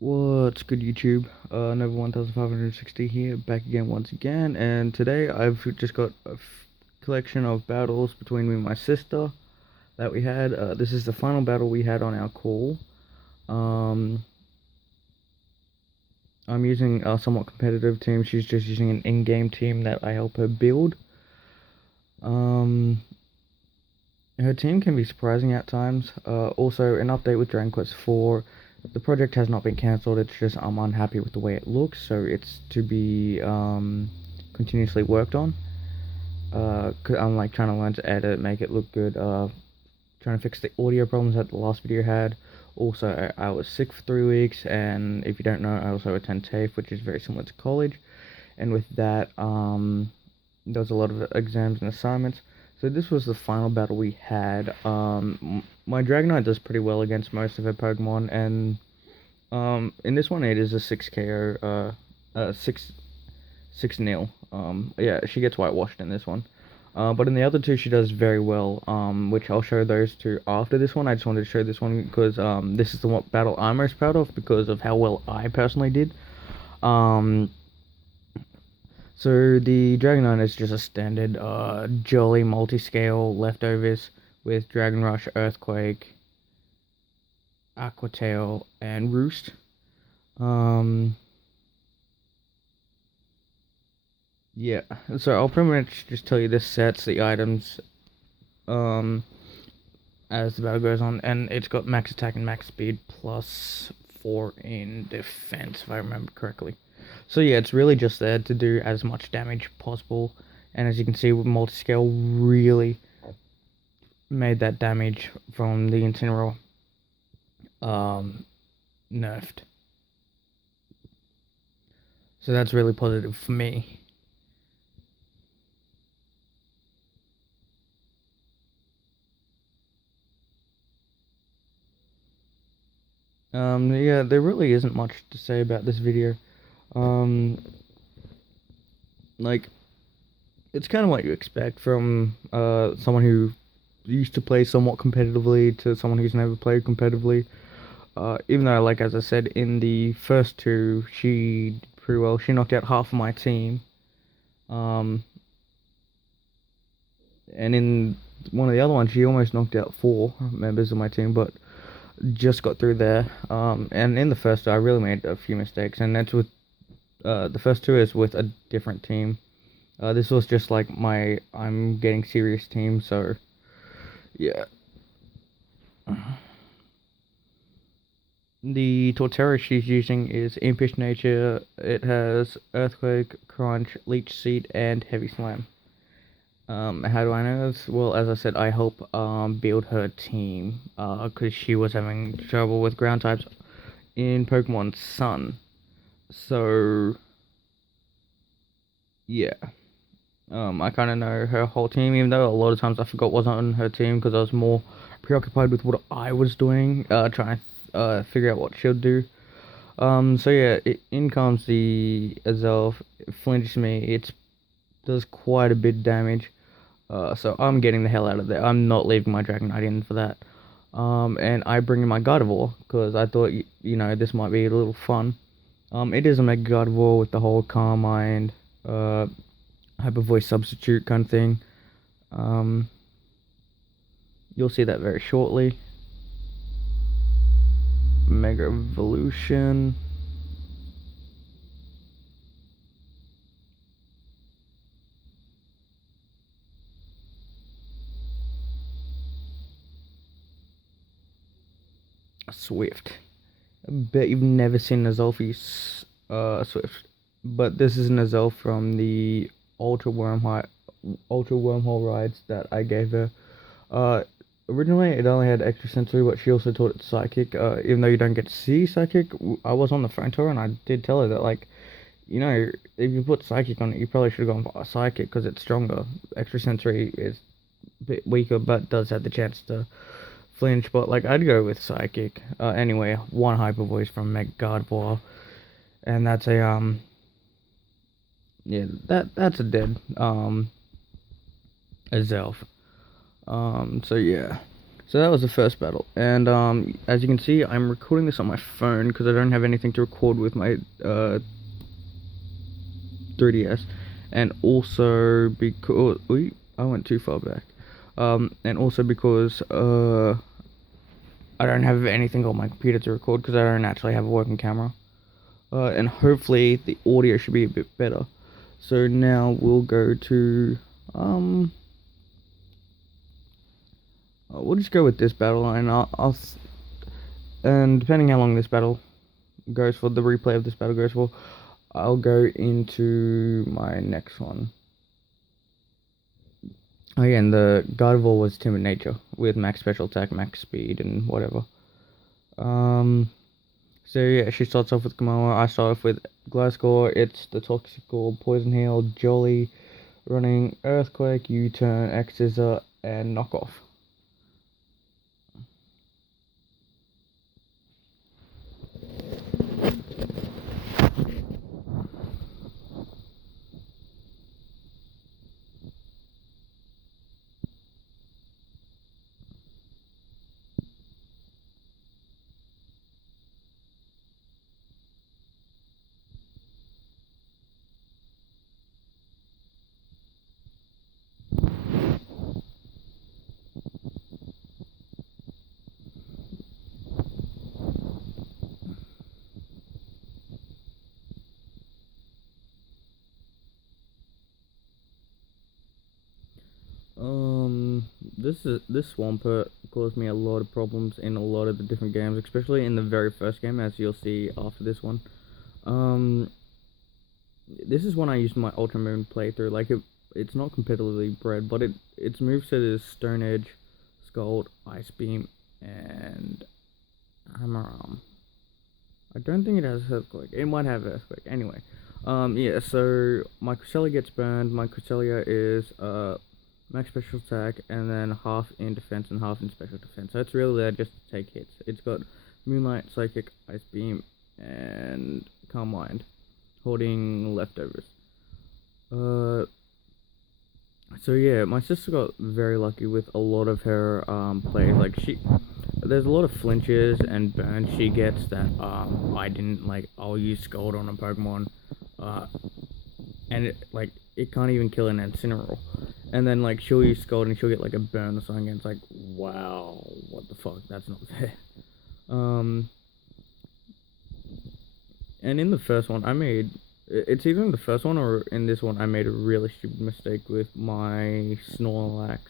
What's good, YouTube? Nova 1560 here, back again once again, and today I've just got a collection of battles between me and my sister that we had. This is the final battle we had on our call. Um, I'm using a somewhat competitive team. She's just using an in-game team that I help her build. Um, Her team can be surprising at times. Also, an update with Dragon Quest 4. The project has not been cancelled, it's just I'm unhappy with the way it looks, so it's to be continuously worked on. I'm like trying to learn to edit, make it look good, trying to fix the audio problems that the last video had. Also, I was sick for 3 weeks, and if you don't know, I also attend TAFE, which is very similar to college. And with that, there was a lot of exams and assignments. So this was the final battle we had. My Dragonite does pretty well against most of her Pokemon, and in this one it is a 6 KO, 6 nil. Yeah, she gets whitewashed in this one. But in the other two she does very well. Which I'll show those two after this one. I just wanted to show this one because this is the one battle I'm most proud of because of how well I personally did. So the Dragonite is just a standard jolly multi-scale leftovers with Dragon Rush, Earthquake, Aqua Tail, and Roost. Yeah, so I'll pretty much just tell you the sets, the items, um, as the battle goes on, and it's got max attack and max speed plus 4 in defense, if I remember correctly. So yeah, it's really just there to do as much damage possible, and as you can see, with multi-scale really made that damage from the Incineroar nerfed. So that's really positive for me. Yeah, there really isn't much to say about this video. Um, like, it's kind of what you expect from someone who used to play somewhat competitively to someone who's never played competitively. Even though, like as I said, in the first two, she did pretty well. She knocked out half of my team. Um, and in one of the other ones, she almost knocked out 4 members of my team, but just got through there. And in the first two, I really made a few mistakes, and that's with the first two is with a different team. This was just like my I'm getting serious team, so yeah. The Torterra she's using is Impish Nature. It has Earthquake, Crunch, Leech Seed, and Heavy Slam. How do I know this? Well, as I said, I help build her team because she was having trouble with ground types in Pokemon Sun. So yeah, I kind of know her whole team, even though a lot of times I forgot wasn't on her team because I was more preoccupied with what I was doing, trying to figure out what she'll do. So yeah, in comes the Azelf. It flinches me. It does quite a bit of damage. So I'm getting the hell out of there. I'm not leaving my Dragonite in for that. And I bring in my Gardevoir because I thought, this might be a little fun. It is a Mega Gardevoir with the whole Calm Mind, Hyper Voice substitute kind of thing. You'll see that very shortly. Mega Evolution. Swift. I bet you've never seen a Zelfie Swift. But this is an Azelf from the Ultra Wormhole rides that I gave her. Uh, Originally it only had extra sensory, but she also taught it psychic. Even though you don't get to see psychic, I was on the phone to her and I did tell her that, like, if you put psychic on it, you probably should have gone for a psychic because it's stronger. Extra sensory is a bit weaker, but does have the chance to flinch. But like, I'd go with psychic. Anyway, one hyper voice from Meg Gardevoir, and that's a yeah, that's a dead a Zelf. So yeah. So that was the first battle, and as you can see, I'm recording this on my phone because I don't have anything to record with my 3DS, and also because I went too far back, and also because I don't have anything on my computer to record because I don't actually have a working camera, and hopefully the audio should be a bit better. So now we'll go to we'll just go with this battle, and and depending how long this battle goes for, the replay of this battle goes for, I'll go into my next one. Again, the Gardevoir was Timid Nature with max special attack, max speed, and whatever. So yeah, she starts off with Kamala. I start off with Glasgow. It's the Toxical, Poison Heal, Jolly, Running, Earthquake, U-Turn, X-Scissor, and Knockoff. This Swampert caused me a lot of problems in a lot of the different games, especially in the very first game, as you'll see after this one. This is when I used my Ultra Moon playthrough. Like it's not competitively bred, but its moveset is Stone Edge, Scald, Ice Beam, and Hammer Arm. I don't think it has Earthquake. It might have Earthquake. Anyway, yeah. So my Cresselia gets burned. My Cresselia is max special attack, and then half in defense and half in special defense. So it's really there just to take hits. It's got Moonlight, Psychic, Ice Beam, and Calm Mind, holding leftovers. So yeah, my sister got very lucky with a lot of her plays. Like there's a lot of flinches and burns she gets that I didn't like. I'll use Scald on a Pokemon, and it can't even kill an Incineroar. And then like she'll use Scald and she'll get like a burn or something, and it's like, wow, what the fuck? That's not fair. And in the first one, it's either in the first one or in this one, I made a really stupid mistake with my Snorlax.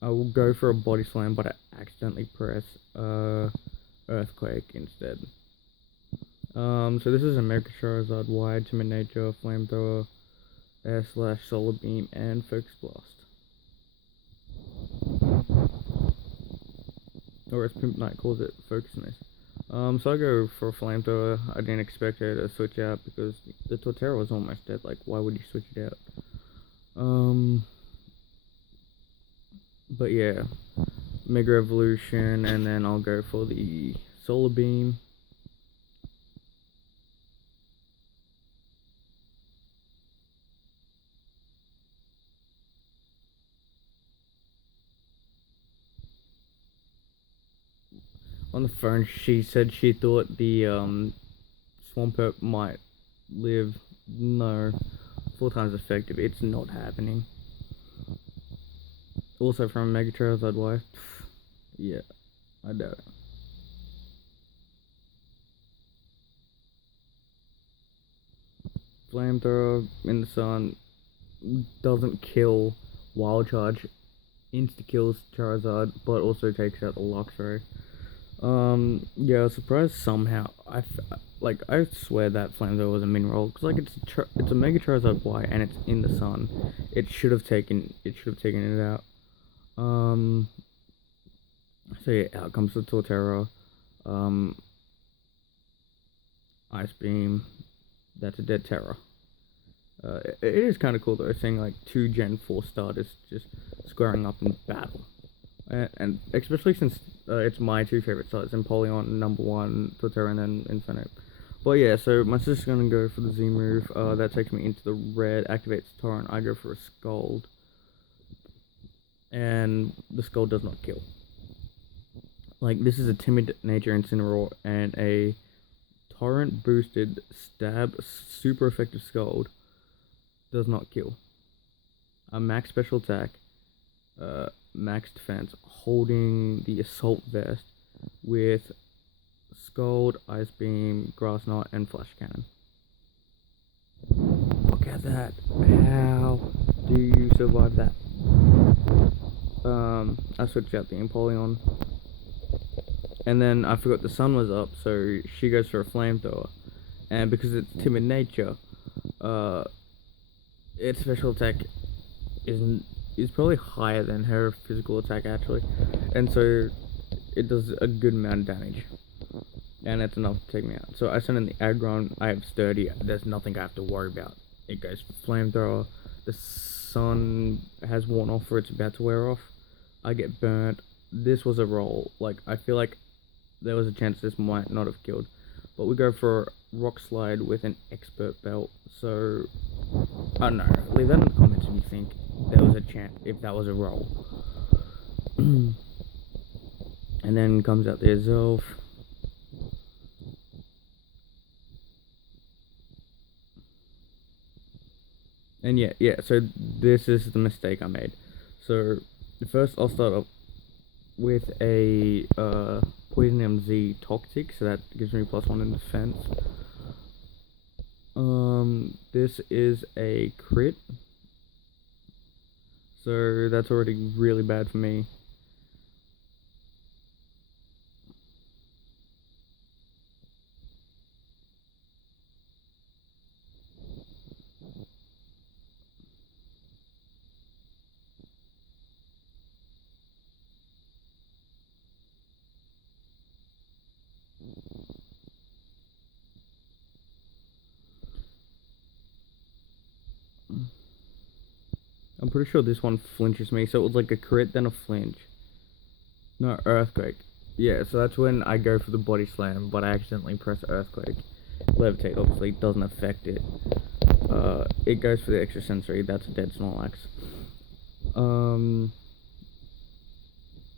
I will go for a Body Slam, but I accidentally press Earthquake instead. So this is a Mega Charizard, Wide, Timid Nature, Flamethrower, Air / Solar Beam, and Focus Blast. Or as Pimp Knight calls it, Focus Miss. So I go for a Flamethrower. I didn't expect her to switch out because the Torterra was almost dead. Like, why would you switch it out? But yeah, Mega Evolution, and then I'll go for the Solar Beam. On the phone, she said she thought the Swampert might live. No, 4 times effective. It's not happening. Also from Mega Charizard Y. Yeah, I doubt it. Flamethrower in the sun doesn't kill Wild Charge, insta kills Charizard, but also takes out the Luxray. Yeah, I was surprised somehow. I swear that Flamethrower was a min roll, because like it's a Mega Charizard Y and it's in the sun. It should have taken it out. So yeah, out comes the Torterra. Ice Beam. That's a dead Terra. It is kind of cool though, seeing like 2 Gen 4 starters just squaring up in battle. And especially since it's my 2 favorite starters, Empoleon number 1, Torterra, and then Infernape. But yeah, so my sister's gonna go for the Z move. That takes me into the red, activates Torrent. I go for a Scald. and the skull does not kill. Like, this is a timid nature Incineroar and a torrent boosted stab super effective Scald does not kill. A max special attack, max defense, holding the assault vest with Scald, Ice Beam, Grass Knot, and Flash Cannon. Look at that. How do you survive that? I switched out the Empoleon. And then I forgot the sun was up, so she goes for a flamethrower. And because it's timid nature, its special attack is probably higher than her physical attack actually. And so it does a good amount of damage. And it's enough to take me out. So I send in the Aggron, I have Sturdy, there's nothing I have to worry about. It goes for flamethrower, the sun has worn off or it's about to wear off. I get burnt. This was a roll. Like, I feel like there was a chance this might not have killed. But we go for Rock Slide with an Expert Belt. So, I don't know. Leave that in the comments if you think there was a chance, if that was a roll. And then comes out the Azelf. And yeah, so this is the mistake I made. So, first I'll start off with a Poison MZ Toxic, so that gives me +1 in defense. This is a crit, so that's already really bad for me. I'm pretty sure this one flinches me, so it was like a crit, then a flinch. No, Earthquake. Yeah, so that's when I go for the Body Slam, but I accidentally press Earthquake. Levitate obviously doesn't affect it. It goes for the extra sensory, that's a dead Snorlax.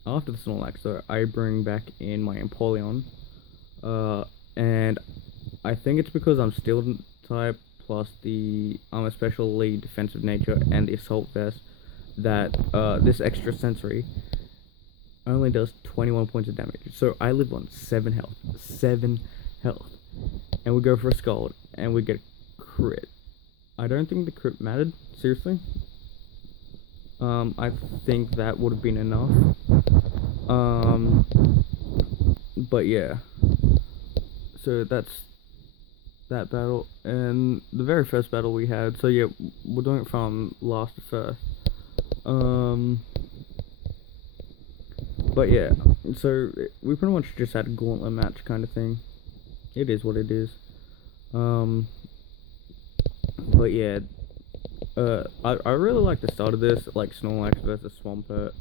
After the Snorlax, though, I bring back in my Empoleon. And I think it's because I'm Steel type, plus I'm especially defensive nature and the Assault Vest, that this extra sensory only does 21 points of damage. So I live on 7 health. 7 health. And we go for a Scald, and we get a crit. I don't think the crit mattered, seriously. I think that would have been enough. But yeah. So that's that battle. And the very first battle we had, so yeah, we're doing it from last to first. But yeah, so we pretty much just had a gauntlet match kind of thing. It is what it is. But yeah, I really like the start of this, like Snorlax versus Swampert.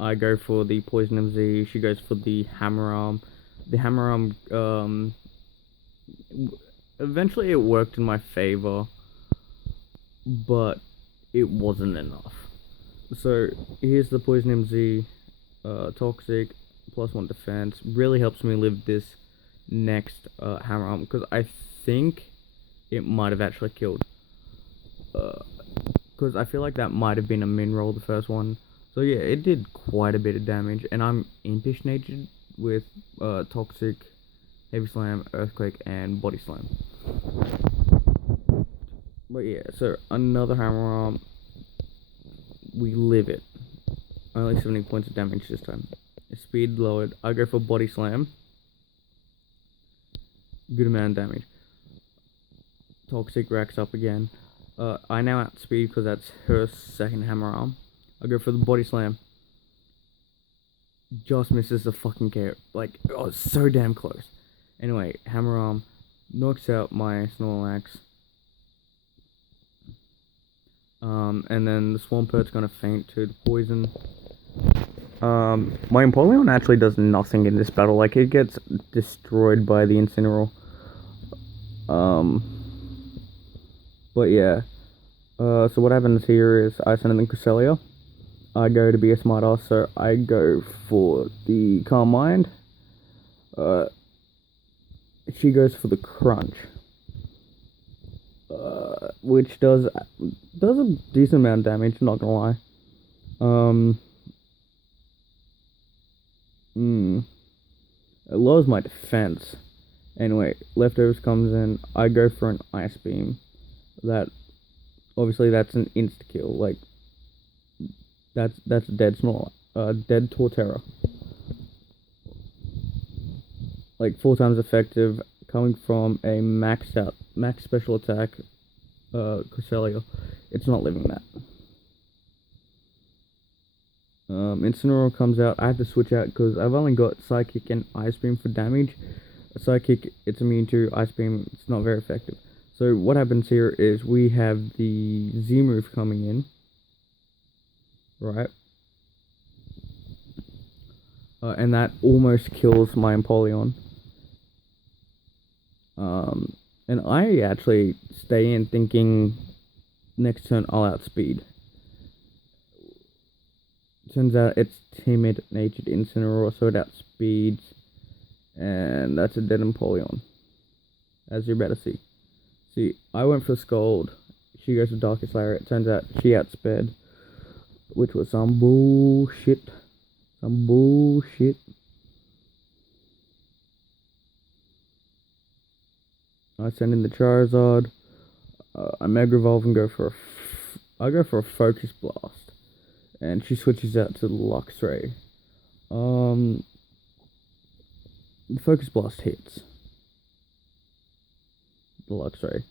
I go for the Poison MZ, she goes for the Hammer Arm. The Hammer Arm, eventually it worked in my favor, but it wasn't enough. So here's the Poison MZ, Toxic, +1 defense. Really helps me live this next Hammer Arm, because I think it might have actually killed. Because I feel like that might have been a min roll, the first one. So yeah, it did quite a bit of damage, and I'm Impish natured with Toxic, Heavy Slam, Earthquake, and Body Slam. But yeah, so another Hammer Arm. We live it. Only 70 points of damage this time. Speed lowered. I go for Body Slam. Good amount of damage. Toxic racks up again. I now outspeed because that's her second Hammer Arm. I go for the Body Slam. Just misses the fucking carrot. Like, oh, it's so damn close. Anyway, Hammer Arm knocks out my Snorlax. And then the Swampert's gonna faint to the poison. My Empoleon actually does nothing in this battle. Like, it gets destroyed by the Incineroar. But yeah. So what happens here is I send in the Cresselia. I go to be a smart ass, so I go for the Calm Mind. She goes for the Crunch, which does a decent amount of damage. Not gonna lie. Um, it lowers my defense. Anyway, Leftovers comes in. I go for an Ice Beam. That obviously that's an insta kill. Like that's dead small. Dead Torterra. Like 4 times effective, coming from a max special attack, Cresselia. It's not living that. Incineroar comes out. I have to switch out because I've only got Psychic and Ice Beam for damage. A Psychic, it's immune to Ice Beam. It's not very effective. So what happens here is we have the Z move coming in, right? And that almost kills my Empoleon. And I actually stay in thinking next turn I'll outspeed. Turns out it's timid natured Incineroar, so it outspeeds. And that's a dead Empoleon, as you're about to see. See, I went for Scold. She goes for Darkest Lariat. It turns out she outsped, which was some bullshit. Some bullshit. I send in the Charizard. I Mega Evolve and go for I go for a Focus Blast, and she switches out to the Luxray. The Focus Blast hits the Luxray.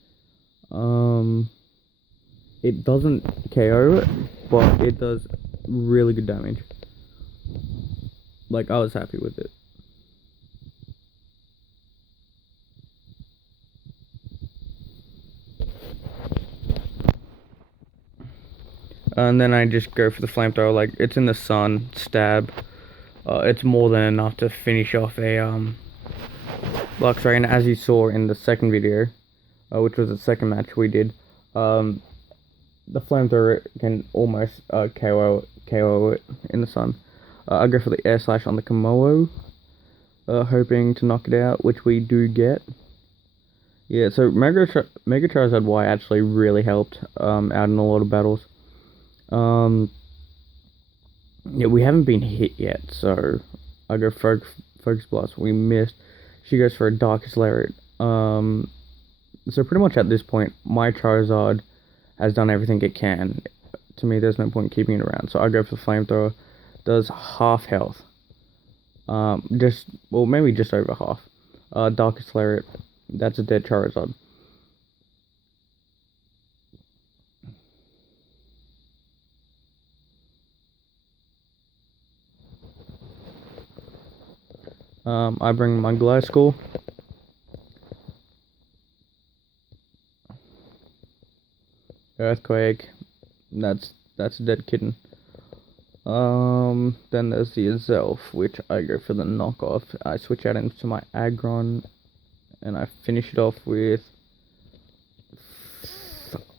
It doesn't KO it, but it does really good damage. Like, I was happy with it. And then I just go for the Flamethrower. Like, it's in the sun, stab. It's more than enough to finish off a Luxray. And as you saw in the second video, which was the second match we did, the Flamethrower can almost KO it in the sun. I go for the Air Slash on the Komodo, hoping to knock it out, which we do get. Yeah, so Mega Charizard Y actually really helped out in a lot of battles. Yeah, we haven't been hit yet, so I go Focus Blast. We missed. She goes for a Darkest Lariat. So pretty much at this point, my Charizard has done everything it can. To me, there's no point keeping it around. So I go for the Flamethrower. Does half health. Maybe just over half. Darkest Lariat. That's a dead Charizard. I bring my Gliscor. Earthquake. That's a dead kitten. Then there's the Azelf, which I go for the knockoff. I switch out into my Aggron, and I finish it off with,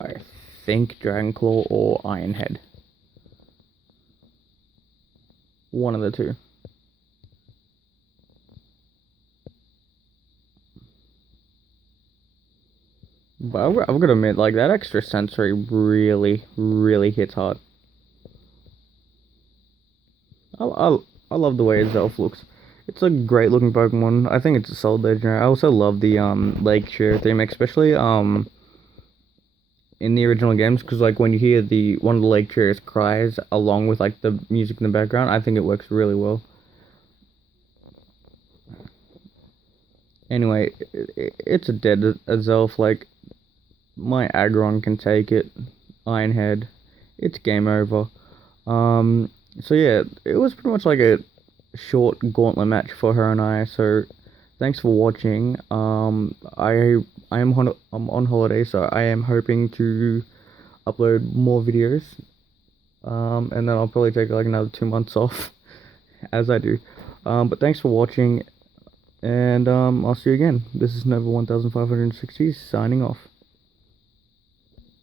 I think, Dragon Claw or Iron Head. One of the two. But I've got to admit, like, that extra sensory really, really hits hard. I love the way Azelf looks. It's a great looking Pokemon. I think it's a solid legendary. I also love the Lake Share theme, especially in the original games, because like when you hear one of the Lake Share's cries along with like the music in the background, I think it works really well. Anyway, it's a dead Azelf. Like, my Aggron can take it. Iron Head. It's game over. So yeah, it was pretty much like a short gauntlet match for her and I. So thanks for watching. I'm on holiday, so I am hoping to upload more videos. And then I'll probably take like another 2 months off, as I do. But thanks for watching, and I'll see you again. This is Nova 1560 signing off.